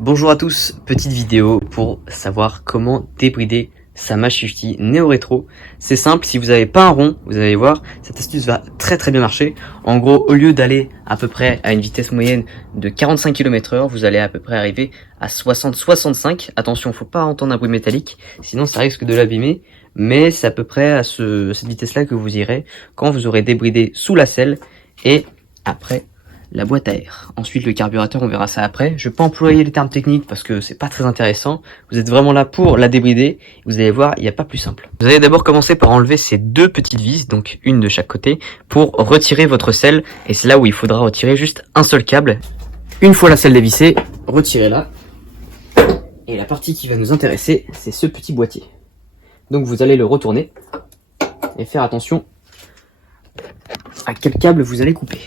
Bonjour à tous, petite vidéo pour savoir comment débrider sa Match 50 Neo Retro. C'est simple, si vous n'avez pas un rond, vous allez voir, cette astuce va très bien marcher. En gros, au lieu d'aller à peu près à une vitesse moyenne de 45 km/h, vous allez à peu près arriver à 60-65. Attention, faut pas entendre un bruit métallique, sinon ça risque de l'abîmer. Mais c'est à peu près à cette vitesse-là que vous irez quand vous aurez débridé sous la selle et après la boîte à air. Ensuite le carburateur, on verra ça après. Je vais pas employer les termes techniques parce que c'est pas très intéressant. Vous êtes vraiment là pour la débrider. Vous allez voir, il n'y a pas plus simple. Vous allez d'abord commencer par enlever ces deux petites vis, donc une de chaque côté, pour retirer votre selle. Et c'est là où il faudra retirer juste un seul câble. Une fois la selle dévissée, retirez-la. Et la partie qui va nous intéresser, c'est ce petit boîtier. Donc vous allez le retourner et faire attention à quel câble vous allez couper.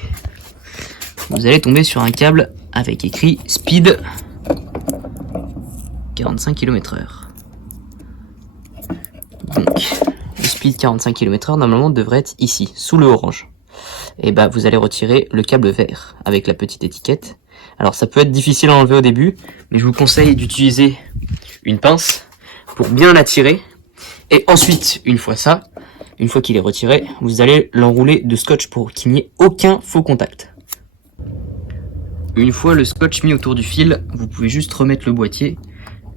Vous allez tomber sur un câble avec écrit Speed 45 km/h. Donc, le Speed 45 km/h normalement devrait être ici, sous le orange. Et bah vous allez retirer le câble vert avec la petite étiquette. Alors ça peut être difficile à enlever au début, mais je vous conseille d'utiliser une pince pour bien la tirer. Et ensuite, une fois qu'il est retiré, vous allez l'enrouler de scotch pour qu'il n'y ait aucun faux contact. Une fois le scotch mis autour du fil, vous pouvez juste remettre le boîtier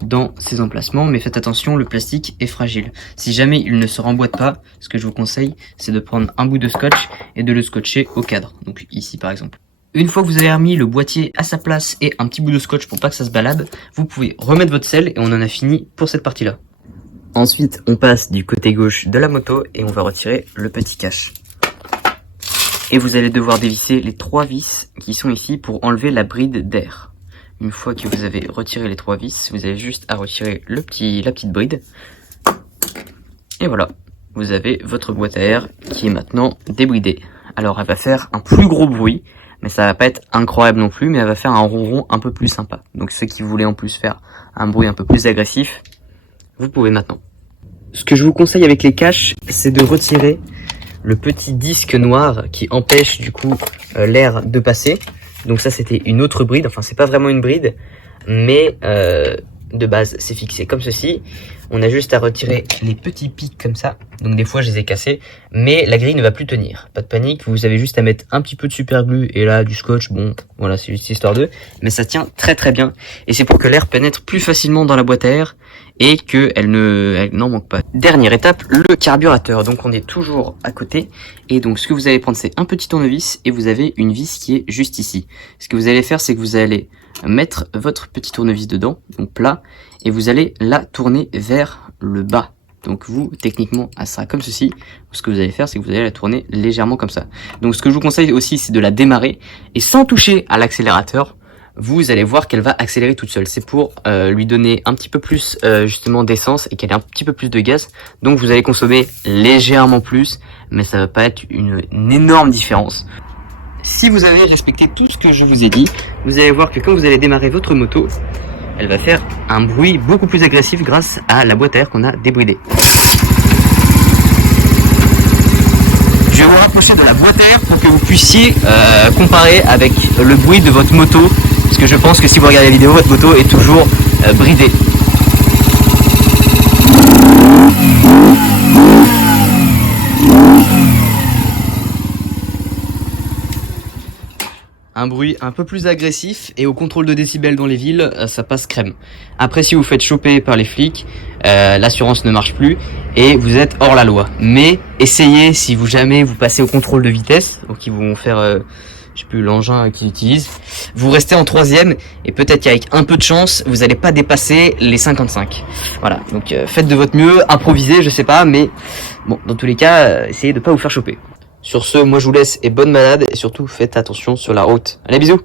dans ses emplacements, mais faites attention, le plastique est fragile. Si jamais il ne se remboîte pas, ce que je vous conseille, c'est de prendre un bout de scotch et de le scotcher au cadre, donc ici par exemple. Une fois que vous avez remis le boîtier à sa place et un petit bout de scotch pour pas que ça se balade, vous pouvez remettre votre selle et on en a fini pour cette partie-là. Ensuite, on passe du côté gauche de la moto et on va retirer le petit cache. Et vous allez devoir dévisser les trois vis qui sont ici pour enlever la bride d'air. Une fois que vous avez retiré les trois vis, vous avez juste à retirer la petite bride. Et voilà, vous avez votre boîte à air qui est maintenant débridée. Alors elle va faire un plus gros bruit, mais ça va pas être incroyable non plus, mais elle va faire un ronron un peu plus sympa. Donc ceux qui voulaient en plus faire un bruit un peu plus agressif, vous pouvez maintenant. Ce que je vous conseille avec les caches, c'est de retirer le petit disque noir qui empêche du coup l'air de passer. Donc ça c'était une autre bride, enfin c'est pas vraiment une bride, mais de base c'est fixé comme ceci. On a juste à retirer les petits pics comme ça, donc des fois je les ai cassés, mais la grille ne va plus tenir. Pas de panique, vous avez juste à mettre un petit peu de super glue et là du scotch, bon voilà c'est juste histoire d'eux, mais ça tient très bien. Et c'est pour que l'air pénètre plus facilement dans la boîte à air et qu'elle n'en manque pas. Dernière étape, le carburateur. Donc on est toujours à côté et donc ce que vous allez prendre c'est un petit tournevis et vous avez une vis qui est juste ici. Ce que vous allez faire c'est que vous allez mettre votre petit tournevis dedans, donc plat, et vous allez la tourner vers le bas. Donc vous, techniquement, elle sera comme ceci. Ce que vous allez faire, c'est que vous allez la tourner légèrement comme ça. Donc ce que je vous conseille aussi, c'est de la démarrer et sans toucher à l'accélérateur, vous allez voir qu'elle va accélérer toute seule. C'est pour lui donner un petit peu plus justement d'essence et qu'elle ait un petit peu plus de gaz. Donc vous allez consommer légèrement plus, mais ça va pas être une énorme différence. Si vous avez respecté tout ce que je vous ai dit, vous allez voir que quand vous allez démarrer votre moto, elle va faire un bruit beaucoup plus agressif grâce à la boîte à air qu'on a débridée. Je vais vous rapprocher de la boîte à air pour que vous puissiez comparer avec le bruit de votre moto, parce que je pense que si vous regardez la vidéo, votre moto est toujours bridée. Un bruit un peu plus agressif et au contrôle de décibels dans les villes, ça passe crème. Après, si vous faites choper par les flics, l'assurance ne marche plus et vous êtes hors la loi. Mais essayez, si vous jamais vous passez au contrôle de vitesse, donc ils vont faire, je sais plus l'engin qu'ils utilisent, vous restez en troisième et peut-être qu'avec un peu de chance, vous n'allez pas dépasser les 55. Voilà, donc faites de votre mieux, improvisez, je sais pas, mais bon, dans tous les cas, essayez de pas vous faire choper. Sur ce, moi je vous laisse et bonne balade et surtout faites attention sur la route. Allez, bisous!